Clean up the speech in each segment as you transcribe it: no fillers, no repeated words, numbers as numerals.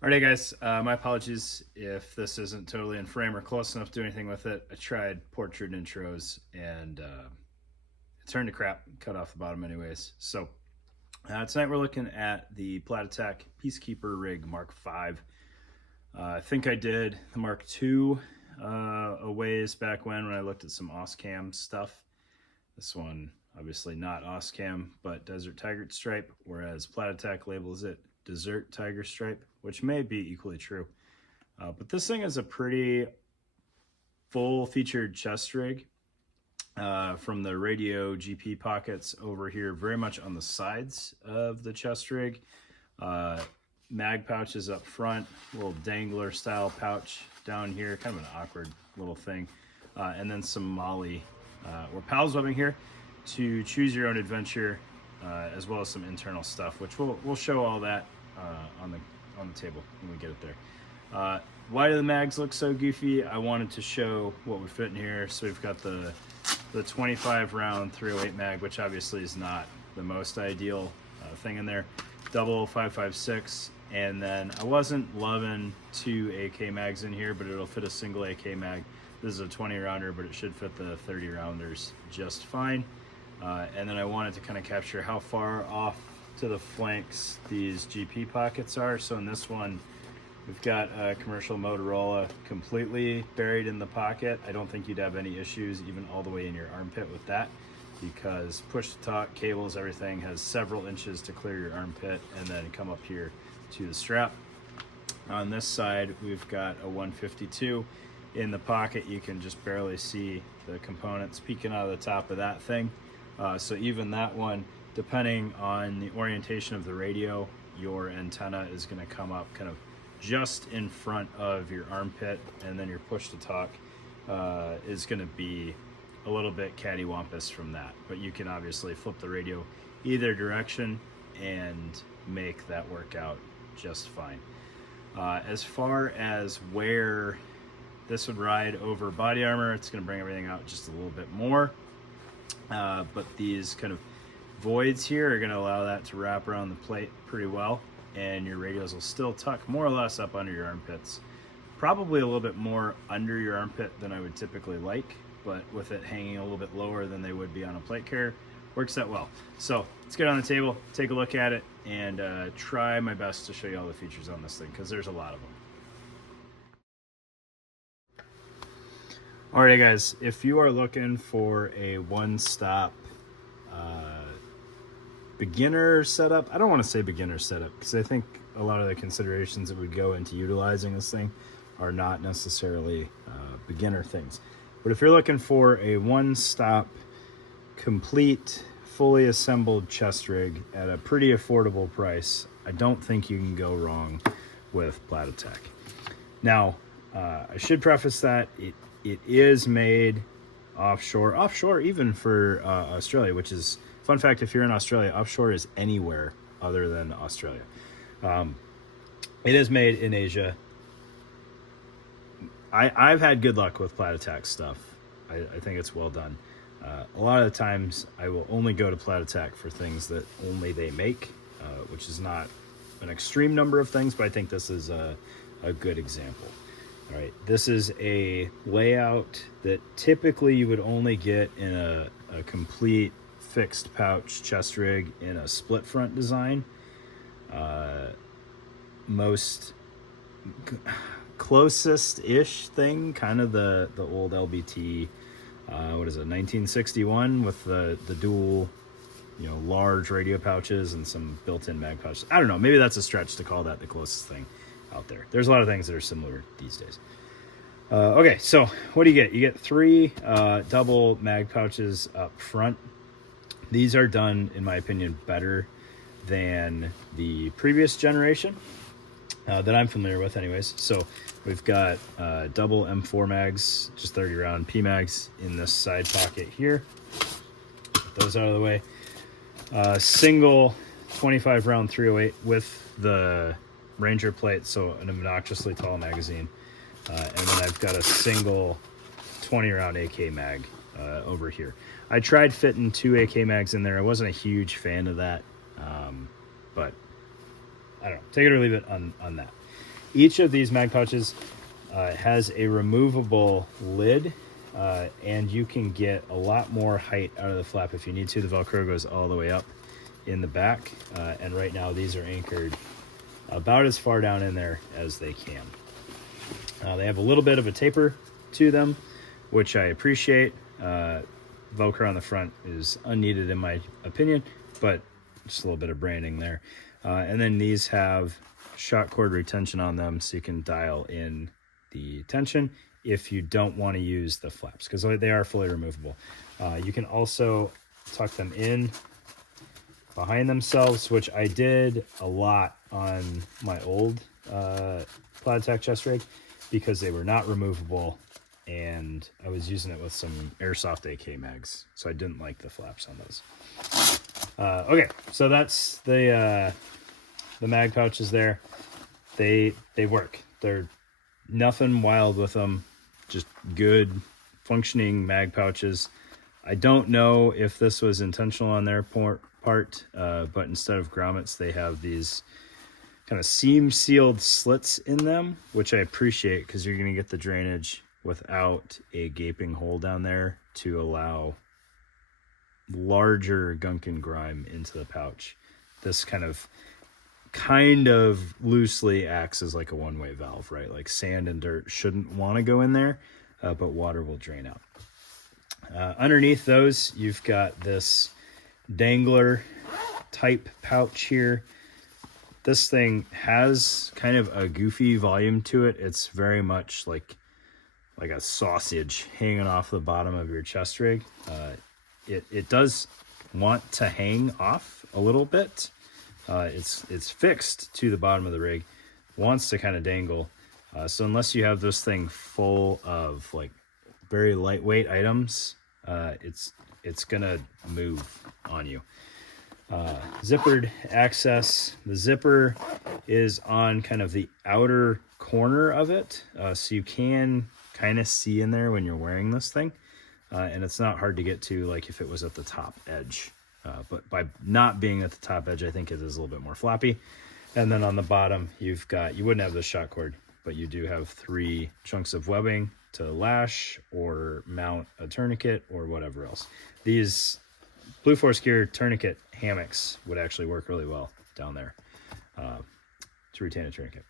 Alright guys, my apologies if this isn't totally in frame or close enough to do anything with it. I tried portrait intros and it turned to crap, cut off the bottom anyways. So tonight we're looking at the Platatac Peacekeeper rig Mark 5. I think I did the Mark 2 a ways back when I looked at some Oscam stuff. This one obviously not Oscam, but Desert Tiger Stripe, whereas Platatac labels it Desert Tiger Stripe, which may be equally true. But this thing is a pretty full-featured chest rig from the radio GP pockets over here, very much on the sides of the chest rig. Mag pouches up front, little dangler style pouch down here, kind of an awkward little thing. And then some Molly or pals webbing here to choose your own adventure, as well as some internal stuff, which we'll show all that on the table when we get it there. Why do the mags look so goofy? I wanted to show what would fit in here. So we've got the 25 round 308 mag, which obviously is not the most ideal thing in there. Double 5.56, and then I wasn't loving 2 AK mags in here, but it'll fit a single AK mag. This is a 20 rounder, but it should fit the 30 rounders just fine. And then I wanted to kind of capture how far off to the flanks these GP pockets are. So in this one, we've got a commercial Motorola completely buried in the pocket. I don't think you'd have any issues even all the way in your armpit with that, because push to talk, cables, everything has several inches to clear your armpit and then come up here to the strap. On this side, we've got a 152 in the pocket. You can just barely see the components peeking out of the top of that thing. So even that one, depending on the orientation of the radio, your antenna is going to come up kind of just in front of your armpit, and then your push to talk is going to be a little bit cattywampus from that. But you can obviously flip the radio either direction and make that work out just fine. As far as where this would ride over body armor, it's going to bring everything out just a little bit more. But these kind of voids here are going to allow that to wrap around the plate pretty well, and your radios will still tuck more or less up under your armpits. Probably a little bit more under your armpit than I would typically like, but with it hanging a little bit lower than they would be on a plate carrier, works out well. So let's get on the table, take a look at it, and try my best to show you all the features on this thing, because there's a lot of them. Alright guys, if you are looking for a one-stop beginner setup, I don't want to say beginner setup, because I think a lot of the considerations that would go into utilizing this thing are not necessarily beginner things. But if you're looking for a one-stop, complete, fully assembled chest rig at a pretty affordable price, I don't think you can go wrong with Platatac. Now, I should preface that it is made offshore even for Australia, which is, fun fact, if you're in Australia, offshore is anywhere other than Australia. It is made in Asia. I've had good luck with Platatac stuff. I think it's well done. A lot of the times I will only go to Platatac for things that only they make, which is not an extreme number of things, but I think this is a good example. All right, this is a layout that typically you would only get in a complete fixed pouch chest rig in a split front design. Most closest-ish thing, kind of the old LBT, what is it, 1961, with the dual, large radio pouches and some built-in mag pouches. I don't know, maybe that's a stretch to call that the closest thing out there. There's a lot of things that are similar these days. Okay, so what do you get? You get 3 double mag pouches up front. These are done, in my opinion, better than the previous generation that I'm familiar with anyways. So we've got double M4 mags, just 30 round P mags in this side pocket here. Get those out of the way. Single 25 round 308 with the Ranger plate, so an obnoxiously tall magazine. And then I've got a single 20 round AK mag over here. I tried fitting 2 AK mags in there. I wasn't a huge fan of that, but I don't know. Take it or leave it on that. Each of these mag pouches has a removable lid, and you can get a lot more height out of the flap if you need to. The Velcro goes all the way up in the back, and right now these are anchored about as far down in there as they can. They have a little bit of a taper to them, which I appreciate. Velcro on the front is unneeded in my opinion, but just a little bit of branding there. And then these have shot cord retention on them, so you can dial in the tension if you don't want to use the flaps, because they are fully removable. You can also tuck them in behind themselves, which I did a lot on my old Platatac chest rig because they were not removable, and I was using it with some airsoft AK mags, so I didn't like the flaps on those. Okay, so that's the mag pouches there. They work. They're nothing wild with them, just good functioning mag pouches. I don't know if this was intentional on their part, but instead of grommets, they have these kind of seam sealed slits in them, which I appreciate because you're going to get the drainage without a gaping hole down there to allow larger gunk and grime into the pouch. This kind of loosely acts as like a one-way valve, right? Like sand and dirt shouldn't want to go in there, but water will drain out. Underneath those, you've got this dangler type pouch here. This thing has kind of a goofy volume to it. It's very much like a sausage hanging off the bottom of your chest rig. It does want to hang off a little bit. It's fixed to the bottom of the rig, wants to kind of dangle. So unless you have this thing full of like very lightweight items, it's gonna move on you. Zippered access. The zipper is on kind of the outer corner of it, so you can kind of see in there when you're wearing this thing, and it's not hard to get to like if it was at the top edge. But by not being at the top edge, I think it is a little bit more floppy. And then on the bottom, you wouldn't have the shot cord, but you do have 3 chunks of webbing to lash or mount a tourniquet or whatever else. These Blue Force Gear tourniquet hammocks would actually work really well down there to retain a tourniquet.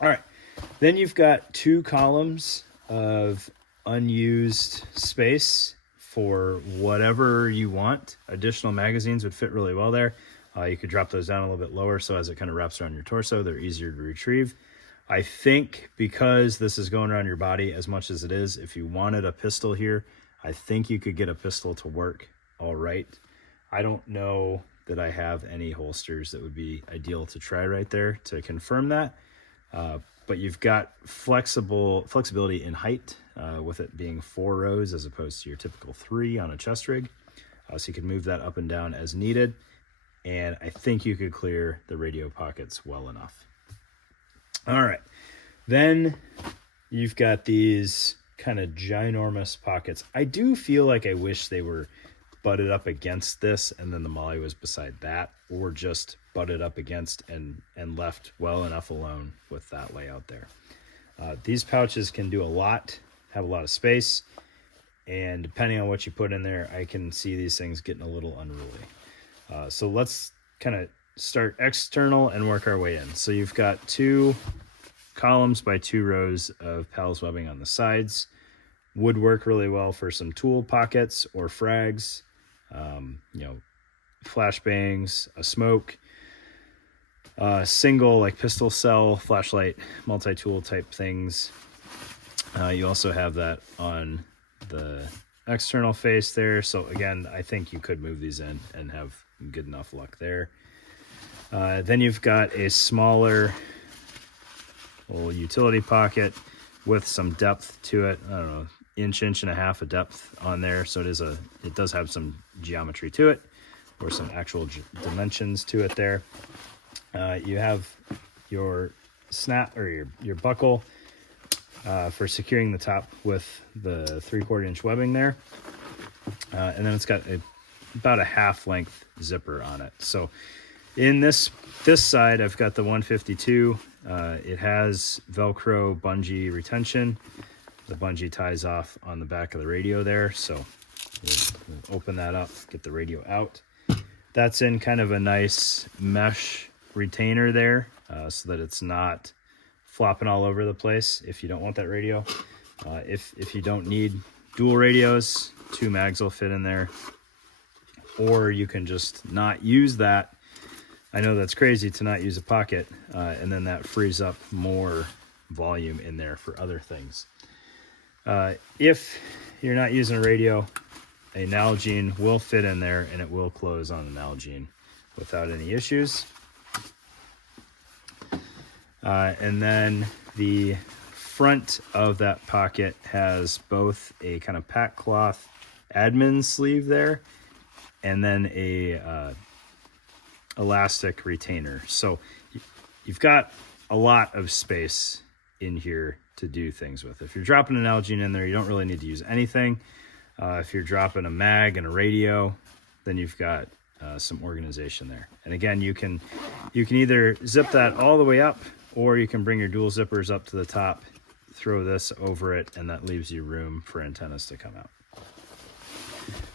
All right, then you've got 2 columns of unused space for whatever you want. Additional magazines would fit really well there. You could drop those down a little bit lower, so as it kind of wraps around your torso, they're easier to retrieve. I think because this is going around your body as much as it is, if you wanted a pistol here, I think you could get a pistol to work all right. I don't know that I have any holsters that would be ideal to try right there to confirm that. But you've got flexibility in height with it being 4 rows as opposed to your typical 3 on a chest rig. So you can move that up and down as needed. And I think you could clear the radio pockets well enough. All right. Then you've got these kind of ginormous pockets. I do feel like I wish they were butted up against this and then the molly was beside that, or just butted up against and left well enough alone with that layout there. These pouches can do a lot, have a lot of space, and depending on what you put in there, I can see these things getting a little unruly. So let's kind of start external and work our way in. So you've got 2 columns by 2 rows of pals webbing on the sides. Would work really well for some tool pockets or frags, flashbangs, a smoke, single like pistol cell, flashlight, multi-tool type things. You also have that on the external face there. So again, I think you could move these in and have good enough luck there. Then you've got a smaller little utility pocket with some depth to it. I don't know, inch and a half of depth on there. So it does have some geometry to it, or some actual dimensions to it there. You have your snap or your buckle for securing the top with the 3/4 inch webbing there. And then it's got about a half length zipper on it. So In this side, I've got the 152. It has Velcro bungee retention. The bungee ties off on the back of the radio there, so we'll open that up, get the radio out. That's in kind of a nice mesh retainer there, so that it's not flopping all over the place if you don't want that radio. If you don't need dual radios, 2 mags will fit in there, or you can just not use that. I know that's crazy to not use a pocket, and then that frees up more volume in there for other things. If you're not using a radio, a Nalgene will fit in there, and it will close on a Nalgene without any issues. And then the front of that pocket has both a kind of pack cloth admin sleeve there, and then a elastic retainer. So you've got a lot of space in here to do things with. If you're dropping an Nalgene in there, you don't really need to use anything. If you're dropping a mag and a radio, then you've got some organization there. And again, you can either zip that all the way up, or you can bring your dual zippers up to the top, throw this over it, and that leaves you room for antennas to come out.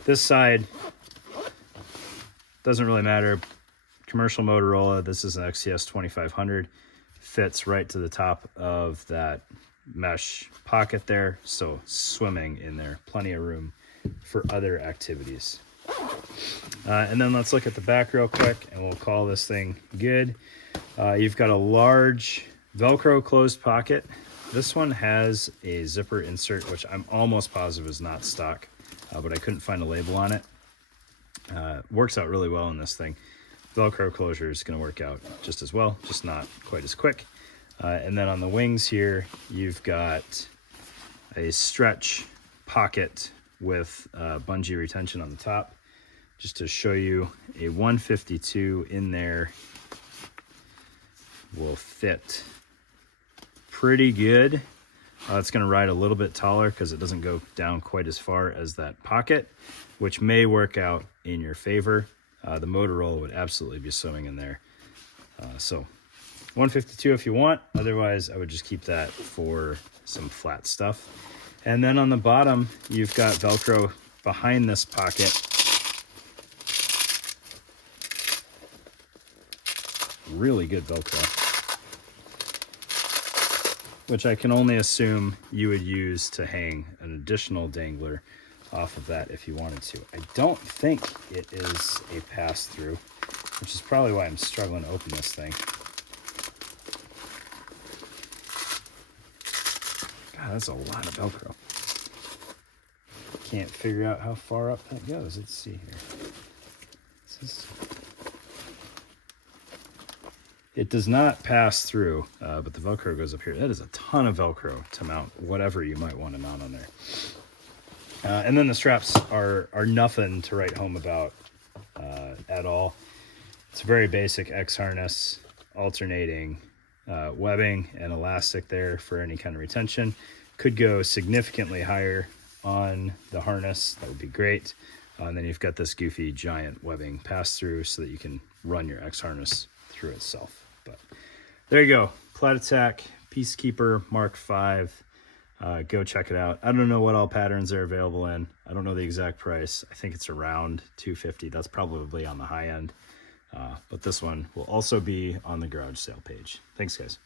This side doesn't really matter. Commercial Motorola, this is an XCS 2500, fits right to the top of that mesh pocket there, so swimming in there, plenty of room for other activities. And then let's look at the back real quick, and we'll call this thing good. You've got a large Velcro closed pocket. This one has a zipper insert, which I'm almost positive is not stock, but I couldn't find a label on it. Works out really well in this thing. Velcro closure is going to work out just as well, just not quite as quick. And then on the wings here, you've got a stretch pocket with bungee retention on the top. Just to show you, a 152 in there will fit pretty good. It's going to ride a little bit taller because it doesn't go down quite as far as that pocket, which may work out in your favor. The Motorola would absolutely be swimming in there. So 152 if you want. Otherwise, I would just keep that for some flat stuff. And then on the bottom, you've got Velcro behind this pocket. Really good Velcro, which I can only assume you would use to hang an additional dangler off of that if you wanted to. I don't think it is a pass-through, which is probably why I'm struggling to open this thing. God, that's a lot of Velcro. Can't figure out how far up that goes. Let's see here. It does not pass through, but the Velcro goes up here. That is a ton of Velcro to mount whatever you might want to mount on there. And then the straps are nothing to write home about at all. It's a very basic X harness, alternating webbing and elastic there for any kind of retention. Could go significantly higher on the harness. That would be great. And then you've got this goofy giant webbing pass through so that you can run your X harness through itself. But there you go. Platatac Peacekeeper Mk5. Go check it out. I don't know what all patterns are available in. I don't know the exact price. I think it's around $250. That's probably on the high end. But this one will also be on the garage sale page. Thanks, guys.